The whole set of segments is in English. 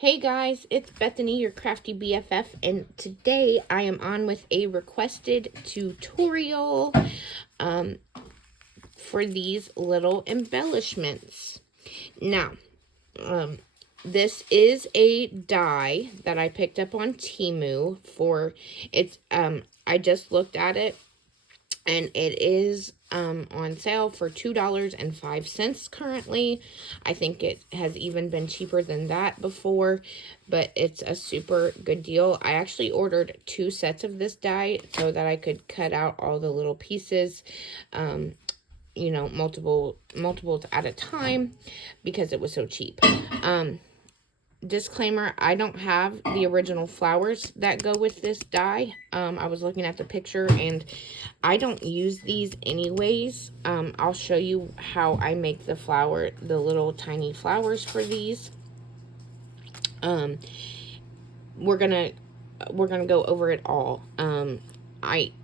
Hey guys, it's Bethany, your crafty BFF, and today I am on with a requested tutorial for these little embellishments. Now, this is a die that I picked up on Temu for, I just looked at it, and it is on sale for $2.05 currently. I think it has even been cheaper than that before, but it's a super good deal. I actually ordered 2 sets of this die so that I could cut out all the little pieces, you know, multiples at a time because it was so cheap. Disclaimer, I don't have the original flowers that go with this die. I was looking at the picture and I don't use these anyways. I'll show you how I make the little tiny flowers for these. We're gonna go over it all.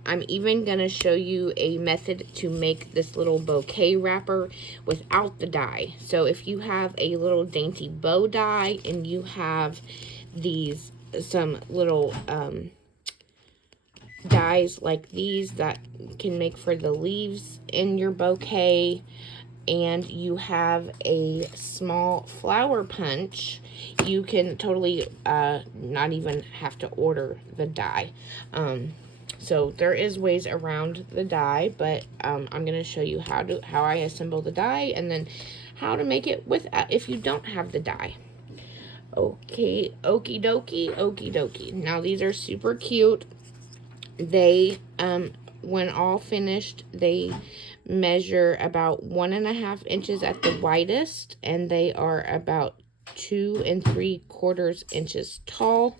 I'm even gonna show you a method to make this little bouquet wrapper without the die. So if you have a little dainty bow die and you have some little dies like these that can make for the leaves in your bouquet, and you have a small flower punch, you can totally not even have to order the die. So there is ways around the die, but I'm going to show you how I assemble the die, and then how to make it if you don't have the die. Okay, okie dokie. Now these are super cute. They, when all finished, they measure about 1.5 inches at the widest, and they are about 2 3/4 inches tall.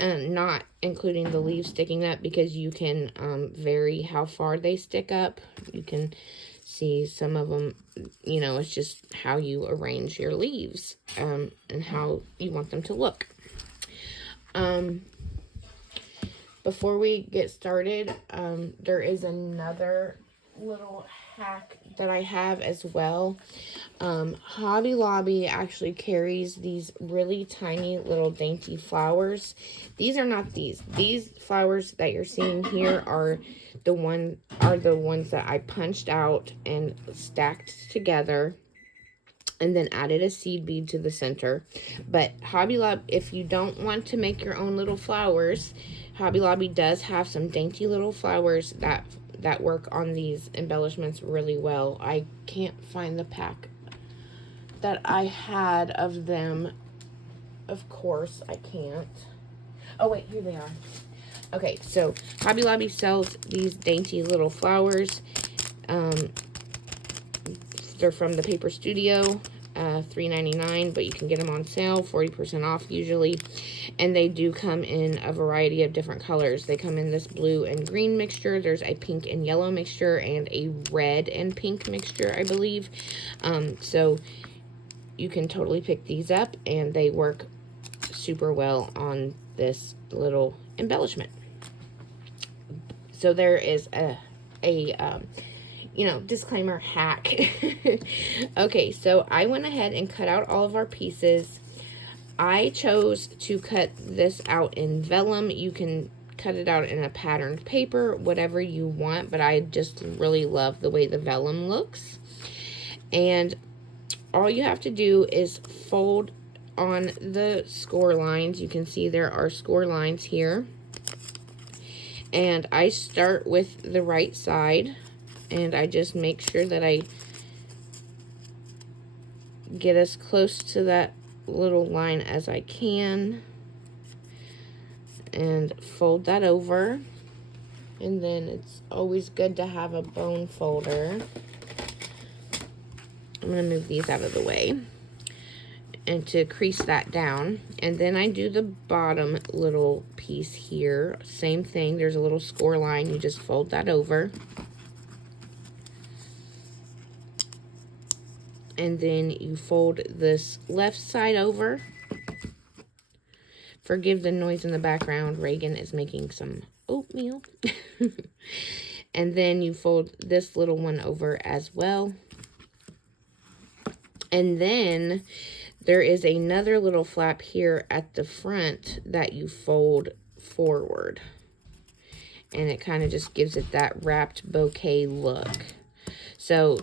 Not including the leaves sticking up, because you can vary how far they stick up. You can see some of them, you know, it's just how you arrange your leaves and how you want them to look. Before we get started, there is another little hack that I have as well. Hobby Lobby actually carries these really tiny little dainty flowers. These are not these. These flowers that you're seeing here are the ones that I punched out and stacked together, and then added a seed bead to the center. But Hobby Lobby, if you don't want to make your own little flowers, Hobby Lobby does have some dainty little flowers that work on these embellishments really well. I can't find the pack that I had of them. Of course, I can't. Oh, wait, here they are. Okay, so Hobby Lobby sells these dainty little flowers. They're from the Paper Studio, $3.99, but you can get them on sale, 40% off usually. And they do come in a variety of different colors. They come in this blue and green mixture. There's a pink and yellow mixture and a red and pink mixture, I believe. So you can totally pick these up, and they work super well on this little embellishment. So there is a you know, disclaimer hack. Okay, so I went ahead and cut out all of our pieces. I chose to cut this out in vellum. You can cut it out in a patterned paper, whatever you want, but I just really love the way the vellum looks. And all you have to do is fold on the score lines. You can see there are score lines here. And I start with the right side, and I just make sure that I get as close to that little line as I can, and fold that over. And then it's always good to have a bone folder. I'm going to move these out of the way and to crease that down. And then I do the bottom little piece here. Same thing, there's a little score line, you just fold that over. And then you fold this left side over. Forgive the noise in the background. Reagan is making some oatmeal. And then you fold this little one over as well. And then there is another little flap here at the front that you fold forward. And it kind of just gives it that wrapped bouquet look. So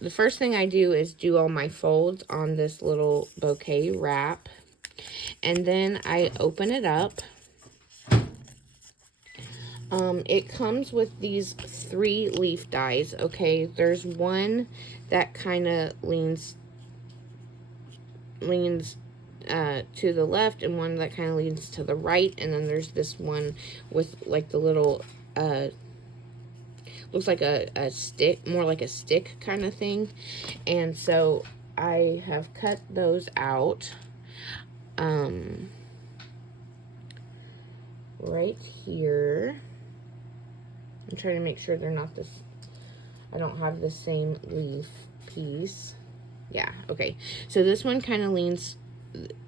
the first thing I do is do all my folds on this little bouquet wrap. And then I open it up. It comes with these 3 leaf dies, okay? There's one that kind of leans to the left, and one that kind of leans to the right, and then there's this one with like the little looks like a stick, more like a stick kind of thing. And so I have cut those out right here. I'm trying to make sure they're not this, I don't have the same leaf piece. Yeah, okay. So this one kind of leans,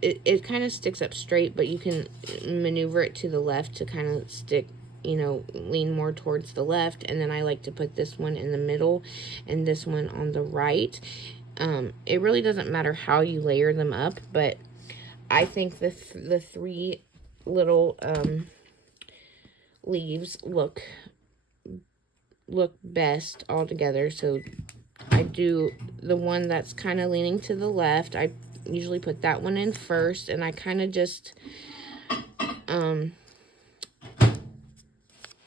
it kind of sticks up straight, but you can maneuver it to the left to kind of stick, you know, lean more towards the left. And then I like to put this one in the middle and this one on the right. It really doesn't matter how you layer them up, but I think the 3 little leaves look best all together. So I do the one that's kind of leaning to the left. I usually put that one in first, and I kind of just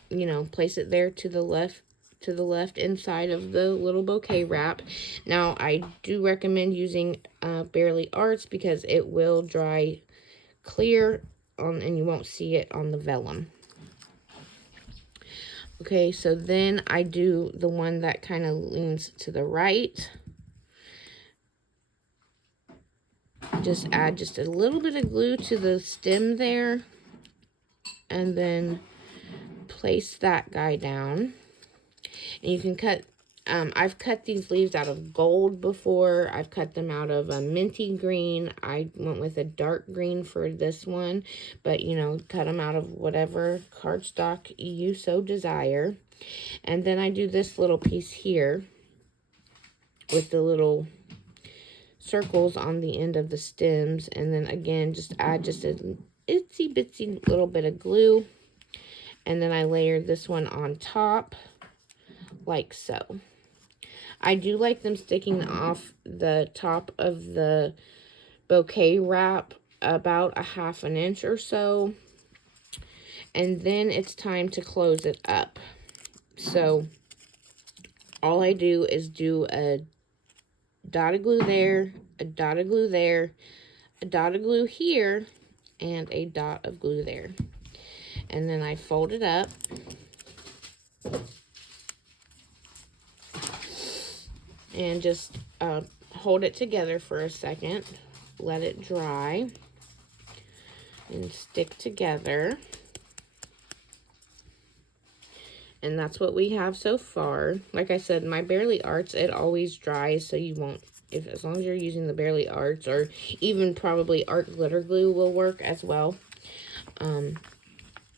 you know, place it there to the left inside of the little bouquet wrap. Now I do recommend using Barely Arts because it will dry clear on, and you won't see it on the vellum. Okay, so then I do the one that kind of leans to the right. Just add just a little bit of glue to the stem there, and then place that guy down. And you can cut, I've cut these leaves out of gold before. I've cut them out of a minty green. I went with a dark green for this one, but you know, cut them out of whatever cardstock you so desire. And then I do this little piece here with the little circles on the end of the stems, and then again just add just a itsy bitsy little bit of glue, and then I layer this one on top like so. I do like them sticking off the top of the bouquet wrap about a 1/2 inch or so, and then it's time to close it up. So all I do is do a dot of glue there, a dot of glue there, a dot of glue here, and a dot of glue there. And then I fold it up. And just hold it together for a second. Let it dry and stick together. And that's what we have so far. Like I said, my Barely Arts, it always dries, so you won't, as long as you're using the Barely Arts, or even probably art glitter glue will work as well.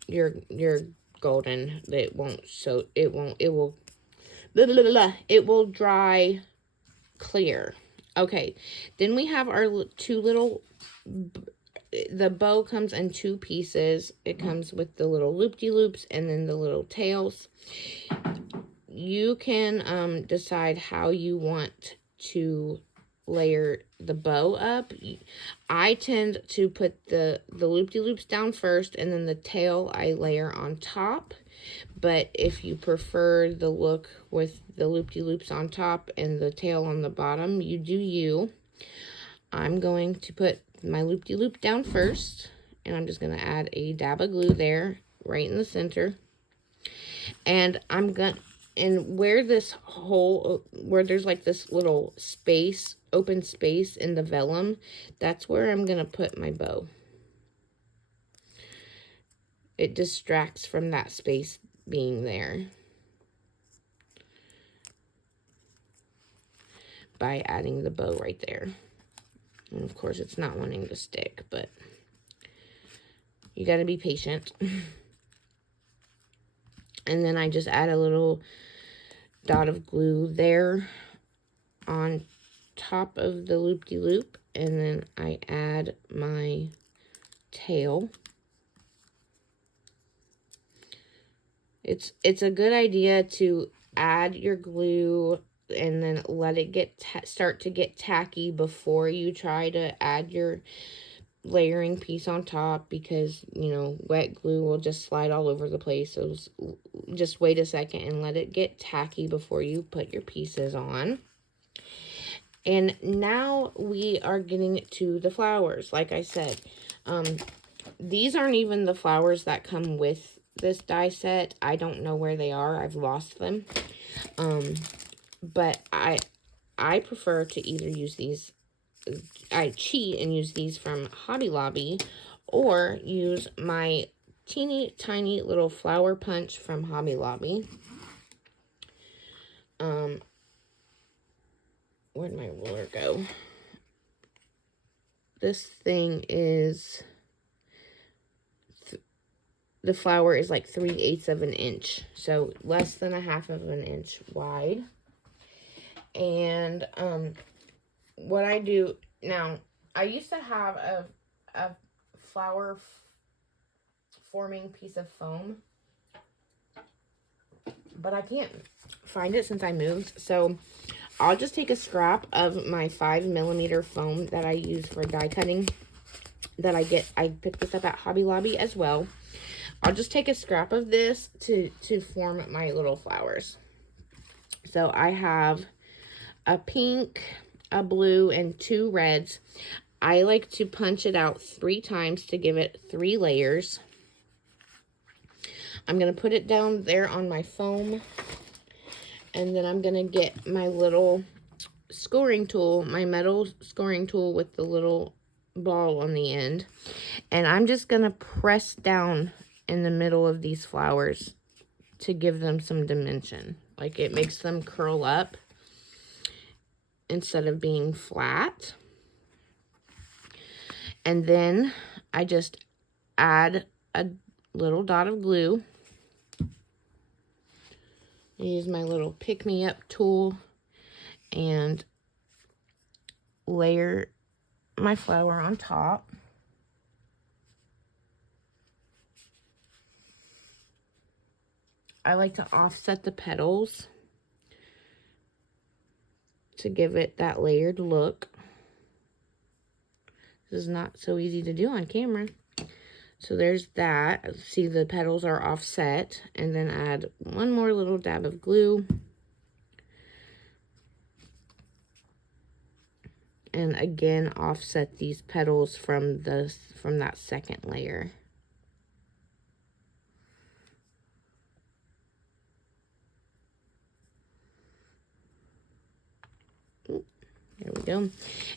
You're golden. It won't, so it won't, it will, blah, blah, blah, blah, it will dry clear. Okay, then we have our 2 little, the bow comes in 2 pieces. It comes with the little loop-de-loops and then the little tails. You can decide how you want to layer the bow up. I tend to put the loop-de-loops down first, and then the tail I layer on top. But if you prefer the look with the loop-de-loops on top and the tail on the bottom, you do you. I'm going to put my loop-de-loop down first, and I'm just going to add a dab of glue there right in the center. And I'm going to, and where this hole, where there's like this little space, open space in the vellum, that's where I'm going to put my bow. It distracts from that space being there by adding the bow right there. And of course, it's not wanting to stick, but you got to be patient. And then I just add a little dot of glue there on top of the loop-de-loop, and then I add my tail. It's a good idea to add your glue and then let it start to get tacky before you try to add your layering piece on top, because, you know, wet glue will just slide all over the place. So just wait a second and let it get tacky before you put your pieces on. And now we are getting to the flowers. Like I said, these aren't even the flowers that come with this die set. I don't know where they are. I've lost them. But I prefer to either use these, I cheat and use these from Hobby Lobby, or use my teeny tiny little flower punch from Hobby Lobby. Where'd my ruler go? This thing is, the flower is like 3/8 of an inch, so less than a half of an inch wide. And what I do now, I used to have a flower forming piece of foam, but I can't find it since I moved, so I'll just take a scrap of my 5mm foam that I use for die cutting that I picked this up at Hobby Lobby as well. I'll just take a scrap of this to form my little flowers. So I have a pink, a blue, and 2 reds. I like to punch it out 3 times to give it 3 layers. I'm going to put it down there on my foam, and then I'm going to get my little scoring tool, my metal scoring tool with the little ball on the end, and I'm just going to press down in the middle of these flowers to give them some dimension. Like, it makes them curl up instead of being flat. And then I just add a little dot of glue. Use my little pick-me-up tool and layer my flower on top. I like to offset the petals to give it that layered look. This is not so easy to do on camera. So there's that. See, the petals are offset. And then add one more little dab of glue. And again, offset these petals from that second layer. There we go.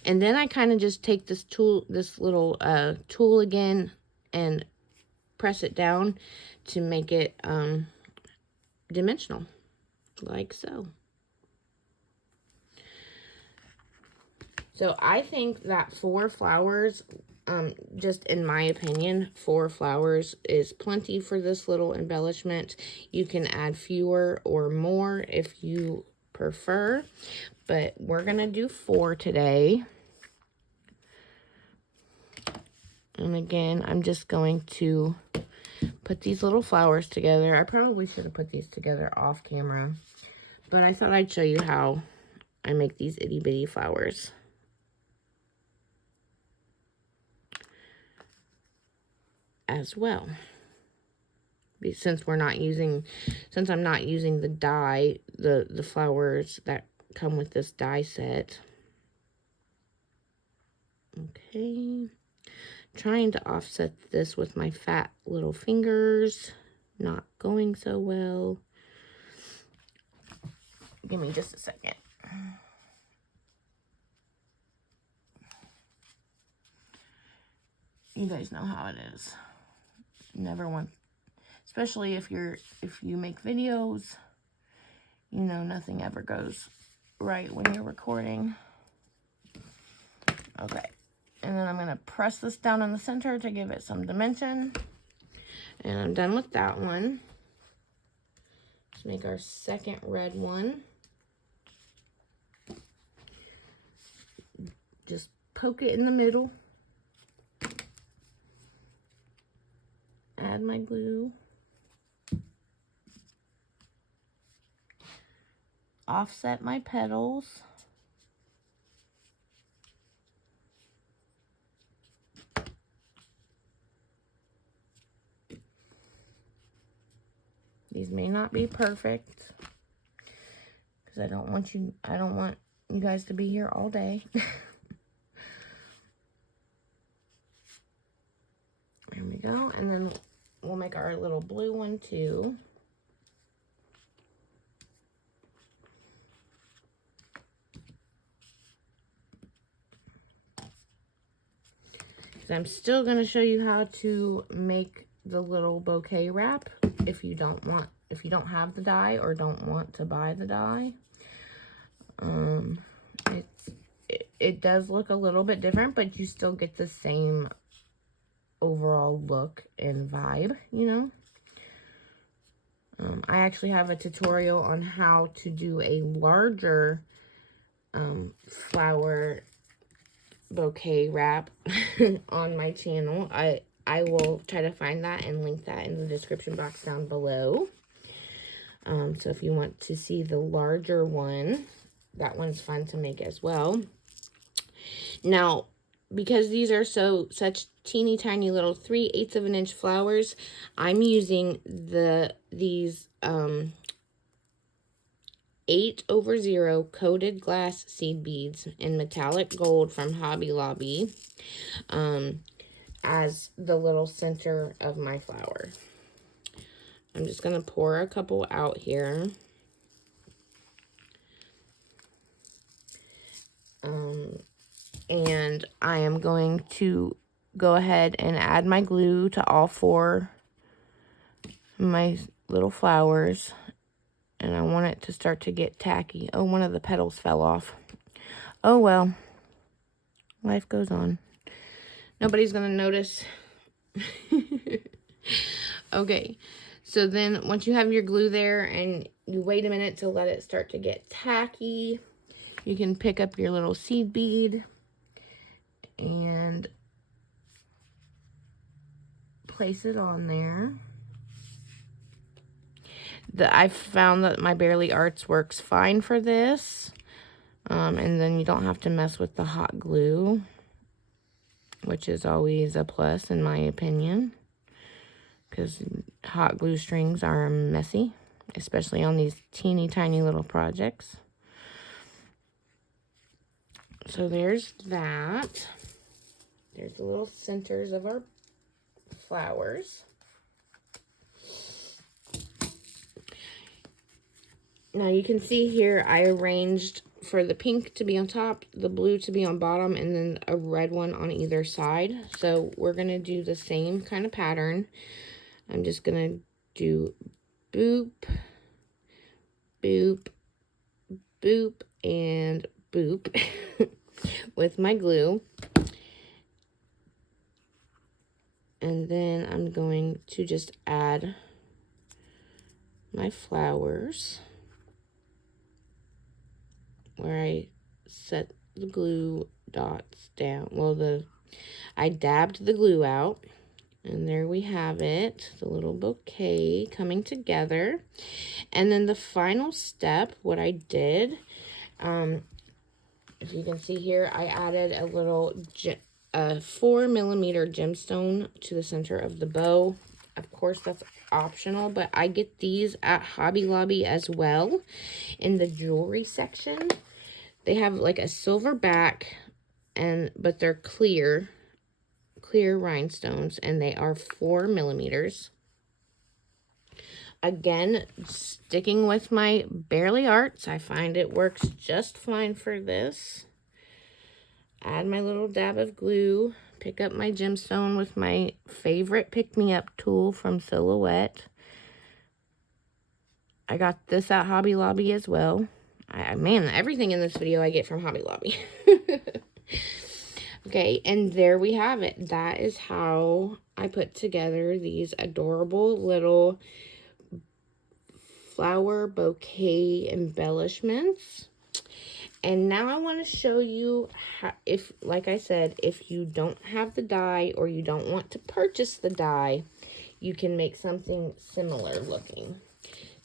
And then I kind of just take this tool, this little tool again, and press it down to make it dimensional, like so. So I think that 4 flowers, just in my opinion, 4 flowers is plenty for this little embellishment. You can add fewer or more if you prefer, but we're gonna do 4 today. And again, I'm just going to put these little flowers together. I probably should have put these together off camera, but I thought I'd show you how I make these itty bitty flowers. As well, since I'm not using the die, the flowers that come with this die set. Okay, trying to offset this with my fat little fingers, not going so well. Give me just a second. You guys know how it is. Never want, especially if you make videos, you know, nothing ever goes right when you're recording. Okay, and then I'm going to press this down in the center to give it some dimension. And I'm done with that one. Let's make our second red one. just poke it in the middle. Add my glue. Offset my petals. These may not be perfect because I don't want you guys to be here all day. There we go. And then we'll make our little blue one too. I'm still going to show you how to make the little bouquet wrap if you don't have the die or don't want to buy the die. It does look a little bit different, but you still get the same overall look and vibe, you know. I actually have a tutorial on how to do a larger flower bouquet wrap on my channel. I will try to find that and link that in the description box down below. So if you want to see the larger one, that one's fun to make as well. Now, because these are such teeny tiny little 3/8 of an inch flowers, I'm using these 8/0 coated glass seed beads in metallic gold from Hobby Lobby as the little center of my flower. I'm just going to pour a couple out here. And I am going to go ahead and add my glue to all 4 of my little flowers. And I want it to start to get tacky. Oh, one of the petals fell off. Oh, well. Life goes on. Nobody's going to notice. Okay. So then once you have your glue there and you wait a minute to let it start to get tacky, you can pick up your little seed bead and place it on there. I've found that my Barely Arts works fine for this. And then you don't have to mess with the hot glue, which is always a plus in my opinion, because hot glue strings are messy, especially on these teeny tiny little projects. So there's that. There's the little centers of our flowers. Now you can see here I arranged for the pink to be on top, the blue to be on bottom, and then a red one on either side. So we're going to do the same kind of pattern. I'm just going to do boop, boop, boop, and boop with my glue. And then I'm going to just add my flowers where I set the glue dots down. Well, I dabbed the glue out, and there we have it, the little bouquet coming together. And then the final step, what I did, if you can see here, I added a little 4mm gemstone to the center of the bow. Of course, that's optional, but I get these at Hobby Lobby as well in the jewelry section. They have like a silver back, but they're clear rhinestones, and they are 4mm. Again, sticking with my Barely Arts, I find it works just fine for this. Add my little dab of glue, pick up my gemstone with my favorite pick-me-up tool from Silhouette. I got this at Hobby Lobby as well. Man, everything in this video I get from Hobby Lobby. Okay, and there we have it. That is how I put together these adorable little flower bouquet embellishments. And now I want to show you how, if, like I said, if you don't have the die or you don't want to purchase the die, you can make something similar looking.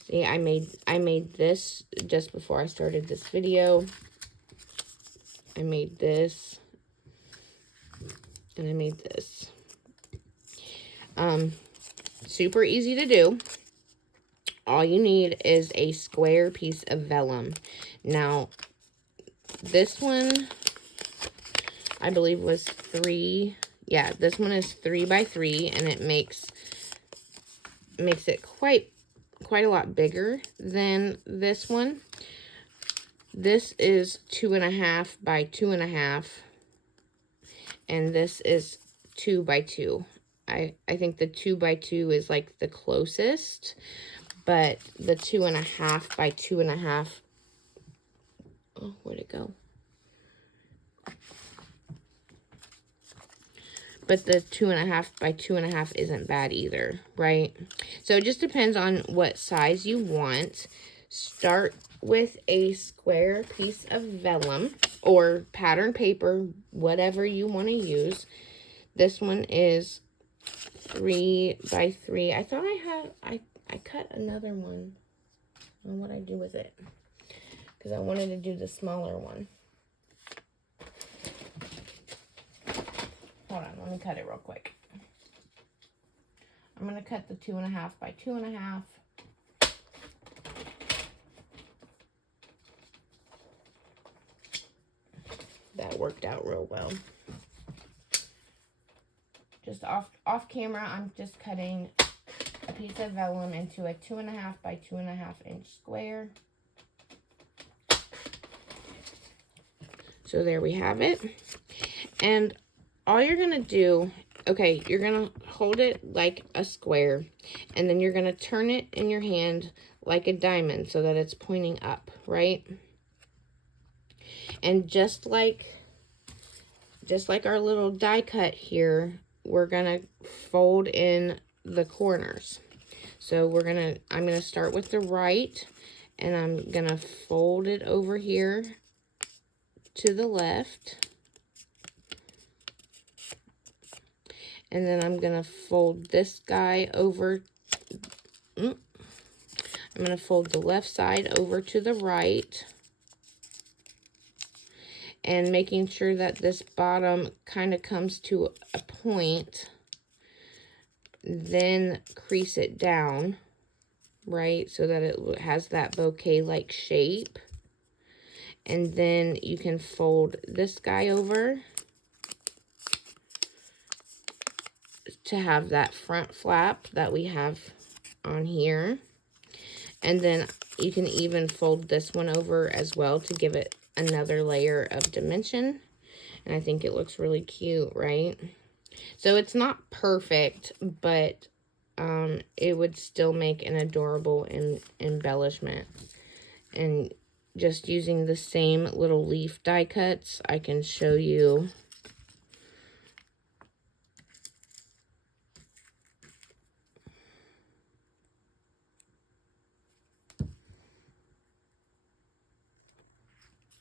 See, I made this just before I started this video. I made this, and I made this. Super easy to do. All you need is a square piece of vellum. Now, this one, I believe was 3. Yeah, this one is 3 by 3, and it makes it quite a lot bigger than this one. This is 2.5 by 2.5, and this is 2 by 2. I think the 2 by 2 is like the closest, but the 2.5 by 2.5. Oh, where'd it go? But the 2.5 by 2.5 isn't bad either, right? So it just depends on what size you want. Start with a square piece of vellum or pattern paper, whatever you want to use. This one is 3 by 3. I thought I cut another one. I don't know what I do with it, because I wanted to do the smaller one. Hold on, let me cut it real quick. I'm going to cut the 2.5 by 2.5. That worked out real well. Just off camera, I'm just cutting a piece of vellum into a 2.5 by 2.5 inch square. So there we have it. And all you're going to do, okay, you're going to hold it like a square, and then you're going to turn it in your hand like a diamond so that it's pointing up, right? And just like our little die cut here, we're going to fold in the corners. So I'm going to start with the right, and I'm going to fold it over here to the left. And then I'm going to fold this guy over. I'm going to fold the left side over to the right. And making sure that this bottom kind of comes to a point. Then crease it down, right? So that it has that bouquet-like shape. And then you can fold this guy over to have that front flap that we have on here. And then you can even fold this one over as well to give it another layer of dimension. And I think it looks really cute, right? So it's not perfect, but it would still make an adorable embellishment. And just using the same little leaf die cuts, I can show you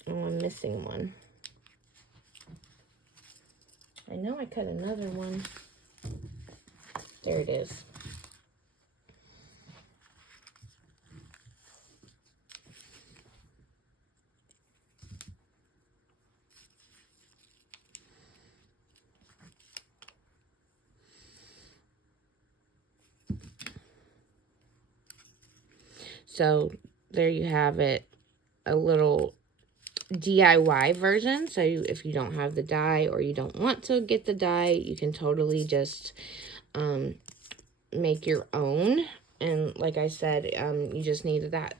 oh, I'm missing one. I know I cut another one. There it is. So there you have it, a little DIY version. So if you don't have the die or you don't want to get the die, you can totally just make your own. And like I said, you just need that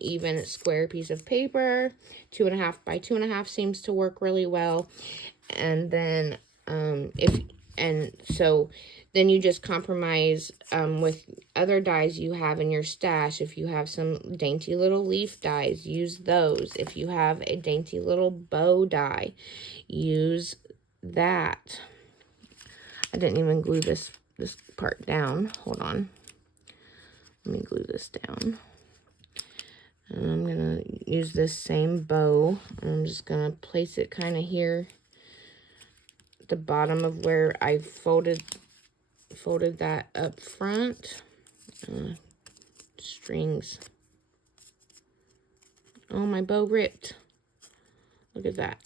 even square piece of paper. 2.5 by 2.5 seems to work really well. And then then you just compromise with other dies you have in your stash. If you have some dainty little leaf dies, use those. If you have a dainty little bow die, use that. I didn't even glue this part down. Hold on. Let me glue this down. And I'm going to use this same bow. I'm just going to place it kind of here at the bottom of where I folded that up front. Strings. Oh, my bow ripped. Look at that.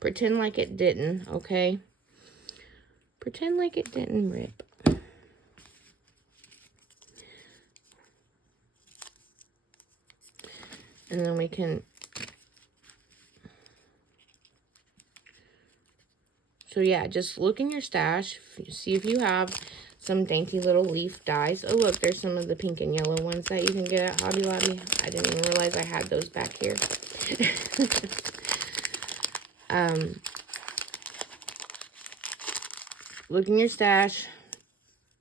Pretend like it didn't, okay? Pretend like it didn't rip. And then we can... So yeah, just look in your stash. See if you have some dainty little leaf dies. Oh, look, there's some of the pink and yellow ones that you can get at Hobby Lobby. I didn't even realize I had those back here. Look in your stash.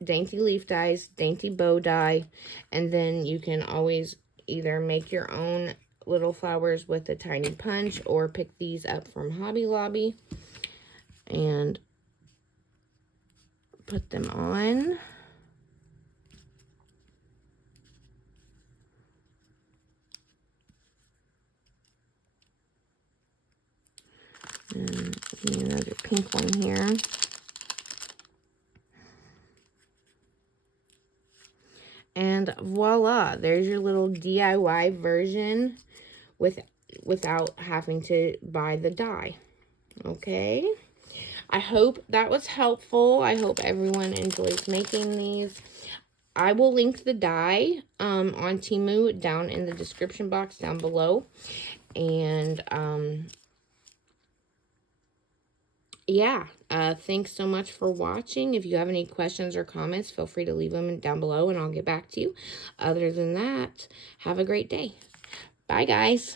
Dainty leaf dies, dainty bow die, and then you can always either make your own little flowers with a tiny punch or pick these up from Hobby Lobby and put them on. And another pink one here. And voila, there's your little DIY version without having to buy the die. Okay? I hope that was helpful. I hope everyone enjoys making these. I will link the die on Temu down in the description box down below. And yeah, thanks so much for watching. If you have any questions or comments, feel free to leave them down below and I'll get back to you. Other than that, have a great day. Bye, guys.